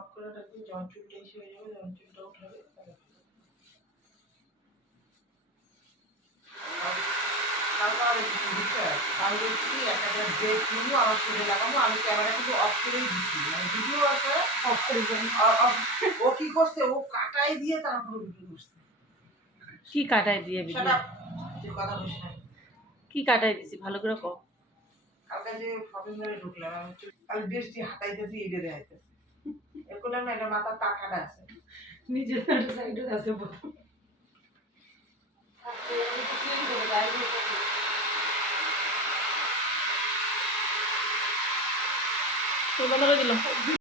Of করে রাখবি, যখন চুলটা এসে হয়ে যাবে, যখন চুলটা উঠাবে আমি দেখছি একটা ড্রেস নিয়ে আমার চুলে লাগাবো। আমি ক্যামেরা কিন্তু অফ করেই দিচ্ছি, মানে ভিডিও আছে অফ করে। ও কি করছে, ও কাটাই দিয়ে তারপরে ভিডিও করছে। কি কাটাই দিয়ে ভিডিও? তুই কথা বলিস না। কি কাটাই দিছি ভালো করে কও। কালকে যে শপিং মলে ঢুকলাম, আমি খালি ড্রেসটি হাতাইতেছি, এটে দেখাইতেছি। এর করলাম না, এটা মাথার টাকাটা আছে, নিজের সাইডে আছে প্রথম। তো দিল